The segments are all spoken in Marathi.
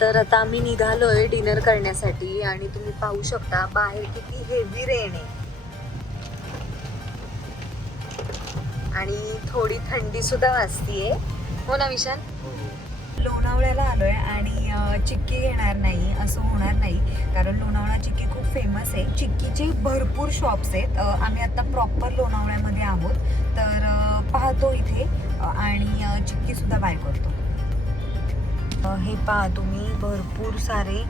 तर आता आम्ही निघालोय डिनर करण्यासाठी आणि तुम्ही पाहू शकता बाहेर किती हेवी रेन आहे आणि थोडी थंडी सुद्धा वाजतीये. हो ना विशाल? लोणावळ्याला आलोय आणि चिक्की घेणार नाही असं होणार नाही, कारण लोणावळा चिक्की खूप फेमस आहे. चिक्कीचे भरपूर शॉप्स आहेत. आम्ही आता प्रॉपर लोणावळ्यामध्ये आहोत, तर पाहतो इथे आणि चिक्की सुद्धा बाय करतो. हे पहा तुम्ही, भरपूर सारे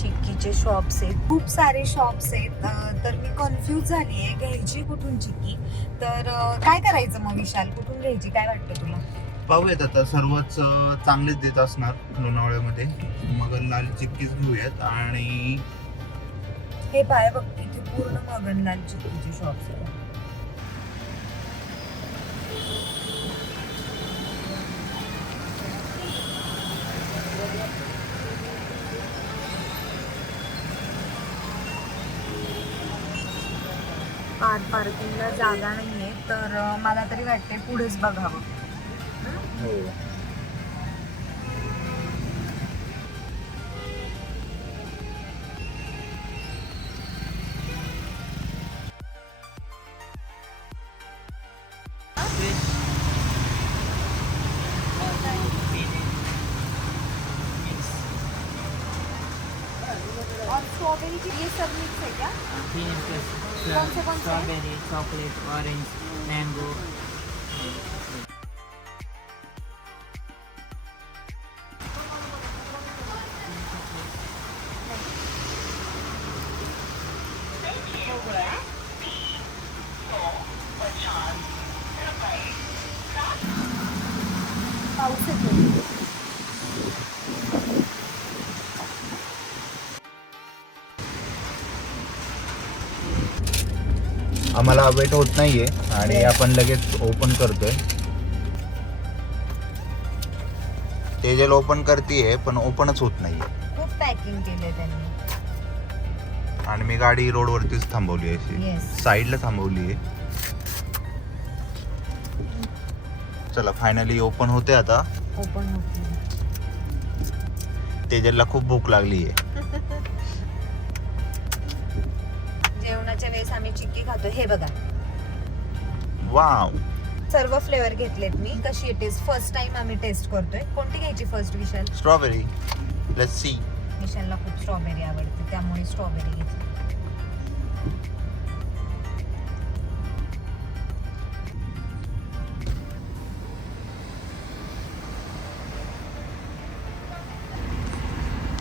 चिक्कीचे शॉप्स आहेत, खूप सारे शॉप्स आहेत. तर मी कन्फ्यूज झाली आहे घ्यायची कुठून चिक्की. तर काय करायचं मग विशाल, कुठून घ्यायची, काय वाटतं तुला? पाहूयात आता, सर्वच चांगलेच देत असणार लोणावळ्यामध्ये. मगनलाल चिक्कीच घेऊयात. आणि हे पाय बघ, इथे पूर्ण मगनलाल चिक्कीचे शॉप्स आहेत. पार्किंगला जागा नाहीये, तर मला तरी वाटते पुढेच बघावं. और स्ट्रॉबेरी की ये सब मिक्स है क्या? कौन से स्ट्रॉबेरी, चॉकलेट, ऑरेंज, मैंगो। पाऊस येतो. आम्हाला वेट होत नाहीये आणि आपण लगेच ओपन करतोय. तेजल ओपन करतीये पण ओपनच होत नाहीये. खूप पॅकिंग केले त्यांनी. आणि मी गाडी रोडवरतीच थांबवली आहे, Yes. साईडला थांबवली आहे. चला फायनली ओपन होते आता. ओपन होते. तेजलला खूप भूक लागली आहे. जेवणाच्या वेळेस आम्ही चिक्की खातो. हे बघा, वाव. सर्व फ्लेवर घेतलेत मी. कशी आहे टेस्ट? फर्स्ट टाइम आम्ही टेस्ट करतोय. कोणती घ्यायची first Vishal? Strawberry. Let's see. विशालला खूप स्ट्रॉबेरी आवडते, त्यामुळे स्ट्रॉबेरी घेतली.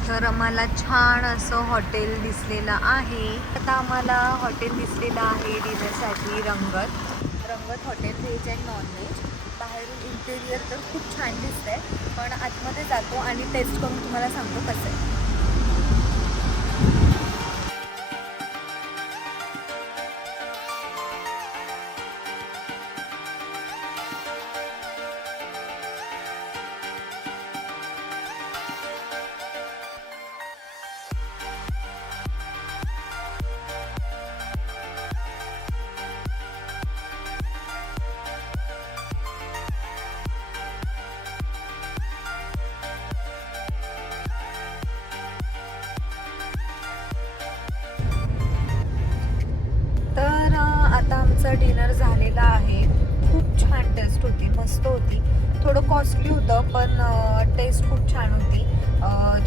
तर आम्हाला छान असं हॉटेल दिसलेलं आहे. आता आम्हाला हॉटेल दिसलेलं आहे डिनरसाठी, रंगत हॉटेल, व्हेज अँड नॉनव्हेज. बाहेरून इंटेरियर तर खूप छान दिसतंय, पण आतमध्ये जातो आणि टेस्ट करून तुम्हाला सांगतो कसं आहे. तर आता आमचं डिनर झालेलं आहे. खूप छान टेस्ट होती, मस्त होती. थोडं कॉस्टली होतं, पण टेस्ट खूप छान होती.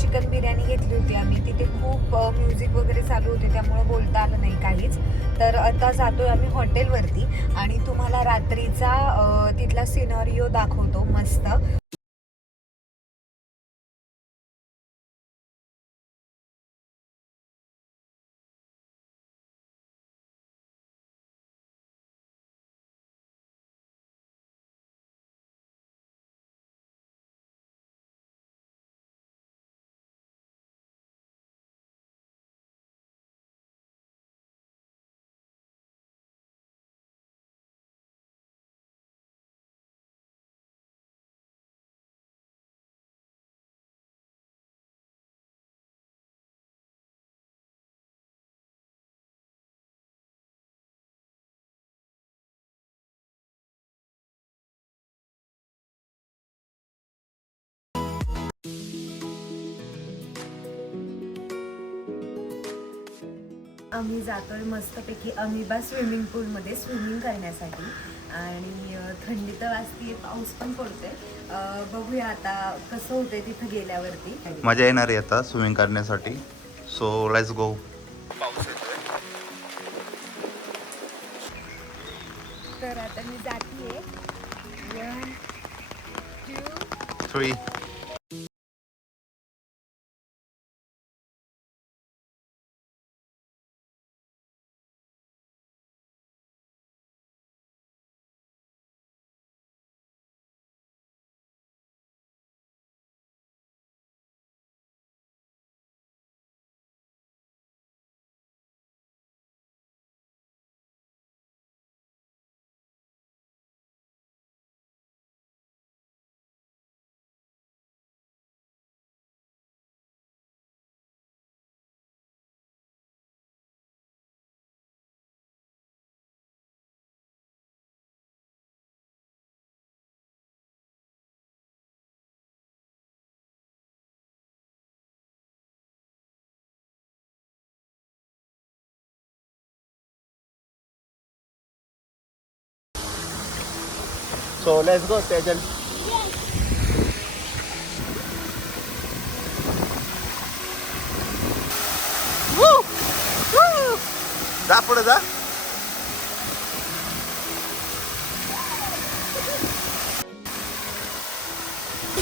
चिकन बिर्याणी घेतली होती आम्ही. तिथे खूप म्युझिक वगैरे चालू होते, त्यामुळं बोलता आलं नाही काहीच. तर आता जातोय आम्ही हॉटेलवरती आणि तुम्हाला रात्रीचा तिथला सिनारिओ दाखवतो मस्त. आम्ही जातोय मस्तपैकी अमिबा स्विमिंग पूलमध्ये स्विमिंग करण्यासाठी. आणि थंडी तर वाजतीये, पाऊस पण पडतोय. बघूया आता कसं होतंय तिथं गेल्यावरती. मजा येणार आहे आता स्विमिंग करण्यासाठी. So let's go. तर आता मी जातीये. 1 2 3. So let's go, Tejal. Woo! Woo! जा पुढे जा.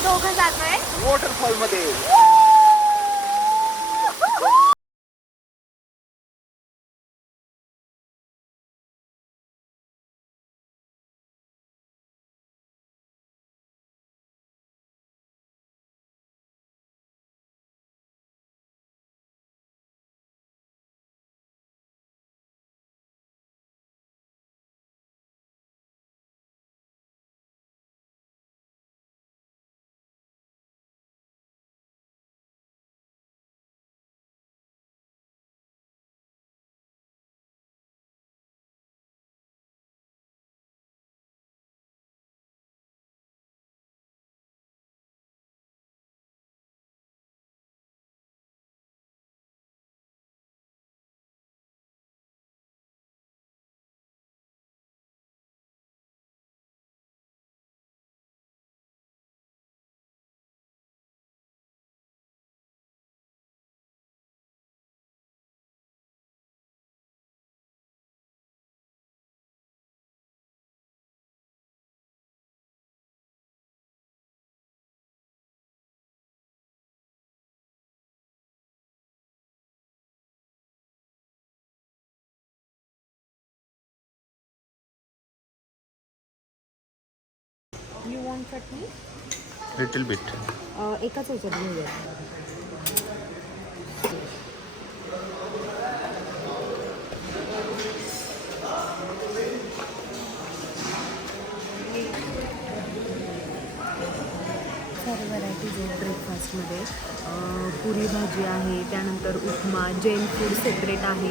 दोघं जातोय वॉटरफॉल मध्ये. You want chutney? Little bit. एकाच ह्याच्यात घेऊया. सारे व्हरायटीज आहेत ब्रेकफास्टमध्ये. पुरी भाजी आहे, त्यानंतर उपमा, जैन फूड सेपरेट आहे,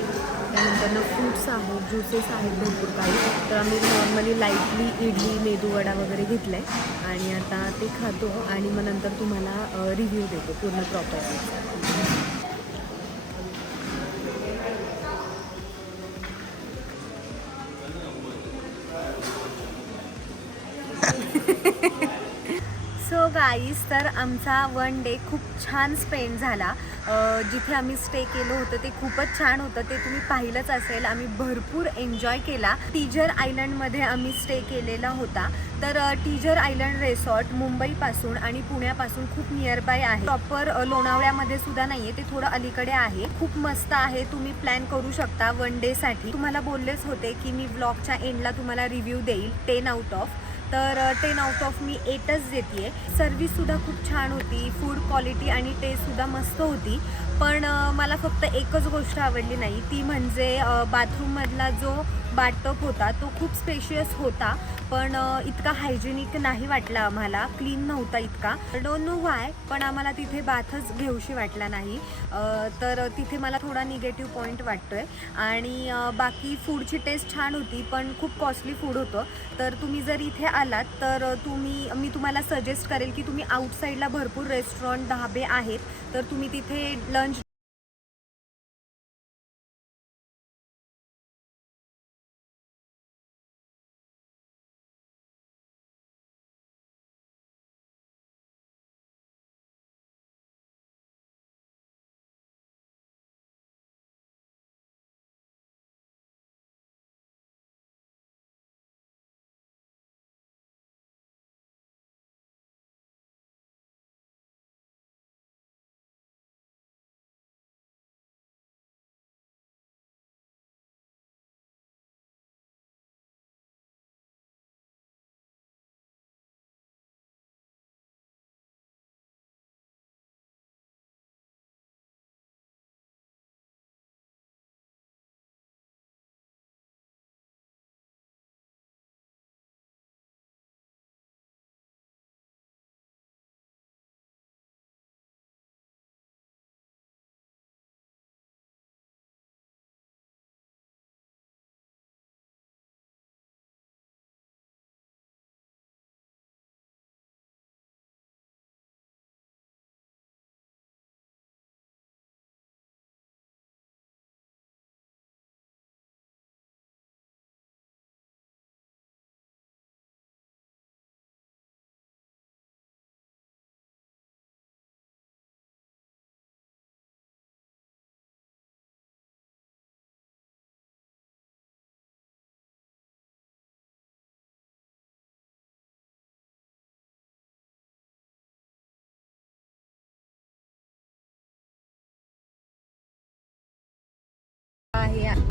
त्यानंतर फ्रूट्स आहेत, ज्युसेस आहेत भरपूर काही. तर आम्ही नॉर्मली लाईटली इडली, मेदूवडा वगैरे घेतला आहे आणि आता ते खातो आणि मग नंतर तुम्हाला रिव्ह्यू देतो पूर्ण प्रॉपर्टी. सो गाईज, तर आमचा 1 डे खूप छान स्पेंड झाला. जिथे आम्ही स्टे केलं होतं ते खूपच छान होतं, ते तुम्ही पाहिलंच असेल. आम्ही भरपूर एन्जॉय केला. टीजर आयलंडमध्ये आम्ही स्टे केलेला होता. तर टीजर आयलंड रिसॉर्ट मुंबईपासून आणि पुण्यापासून खूप नियरबाय आहे. प्रॉपर लोणावळ्यामध्ये सुद्धा नाही आहे, ते थोडं अलीकडे आहे. खूप मस्त आहे, तुम्ही प्लॅन करू शकता 1 डेसाठी. तुम्हाला बोललेच होते की मी ब्लॉगच्या एंडला तुम्हाला रिव्ह्यू देईल 10 आउट ऑफ. तर 10 आउट ऑफ मी 8च देते. सर्विससुद्धा खूप छान होती, फूड क्वालिटी आणि टेस्टसुद्धा मस्त होती. पण मला फक्त एकच गोष्ट आवडली नाही, ती म्हणजे बाथरूममधला जो बाथटब होता तो खूप स्पेशियस होता, पण इतका हायजेनिक नाही वाटला आम्हाला, क्लीन नव्हता इतका. डोंट नो व्हाय, पण आम्हाला तिथे बाथच घेऊशी वाटला नाही. तर तिथे मला थोडा निगेटिव्ह पॉईंट वाटतोय. आणि बाकी फूडची टेस्ट छान होती, पण खूप कॉस्टली फूड होतं. तर तुम्ही जर इथे आलात तर मी तुम्हाला सजेस्ट करेल की तुम्ही आउटसाईडला भरपूर रेस्टॉरंट, ढाबे आहेत, तर तुम्ही तिथे लंच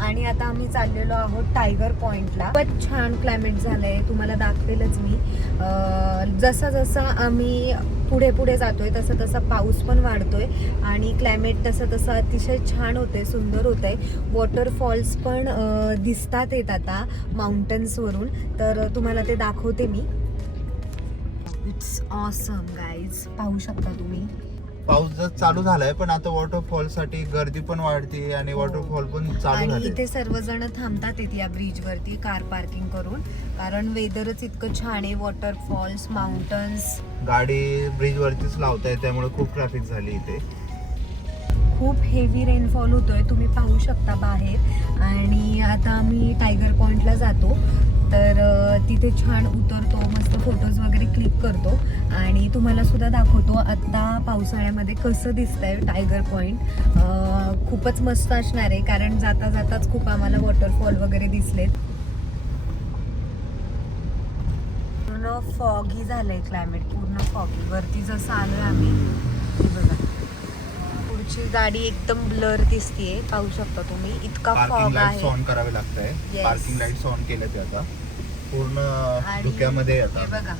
आणि आता आम्ही चाललेलो आहोत टायगर पॉइंटला. खूपच छान क्लायमेट झालंय, तुम्हाला दाखवेलच मी. जसं जसं आम्ही पुढे पुढे जातोय तसं तसं पाऊस पण वाढतोय आणि क्लायमेट तसं तसं अतिशय छान होतंय, सुंदर होतंय. वॉटरफॉल्स पण दिसतात येत आता माउंटन्सवरून, तर तुम्हाला ते दाखवते मी. इट्स ऑसम गाईज, पाहू शकता तुम्ही. पाऊस जर चालू झालाय पण आता वॉटरफॉल साठी गर्दी पण वाढते आणि वॉटरफॉल पण चालू आणि झाले. इथे सर्वजण थांबतात येते या ब्रिज वरती कार पार्किंग करून, कारण वेदरच इतकं छान आहे. वॉटरफॉल्स, माउंटन्स, गाडी ब्रिज वरतीच लावताय त्यामुळे खूप ट्रॅफिक झाली इथे. खूप हेवी रेनफॉल होतोय, तुम्ही पाहू शकता बाहेर. आणि आता आम्ही टायगर पॉइंटला जातो, तर तिथे छान उतरतो, मस्त फोटोज वगैरे क्लिक करतो आणि तुम्हाला सुद्धा दाखवतो आता पावसाळ्यामध्ये कसं दिसतंय टायगर पॉइंट. खूपच मस्त असणार आहे, कारण जाता जाताच खूप आम्हाला वॉटरफॉल वगैरे दिसलेत. पूर्ण फॉगी झालंय क्लायमेट, पूर्ण फॉगी. वरती जसं आलोय आम्ही, हे बघा पुढची गाडी एकदम ब्लर दिसतीये, पाहू शकता तुम्ही. इतका पार्किंग फॉग लाईट्स आहे. ऑन करावे लागत आहे. Yes. पार्किंग लाईट्स ऑन केल्या ते आता पूर्ण आणि धुक्यामध्ये हे येतात. बघा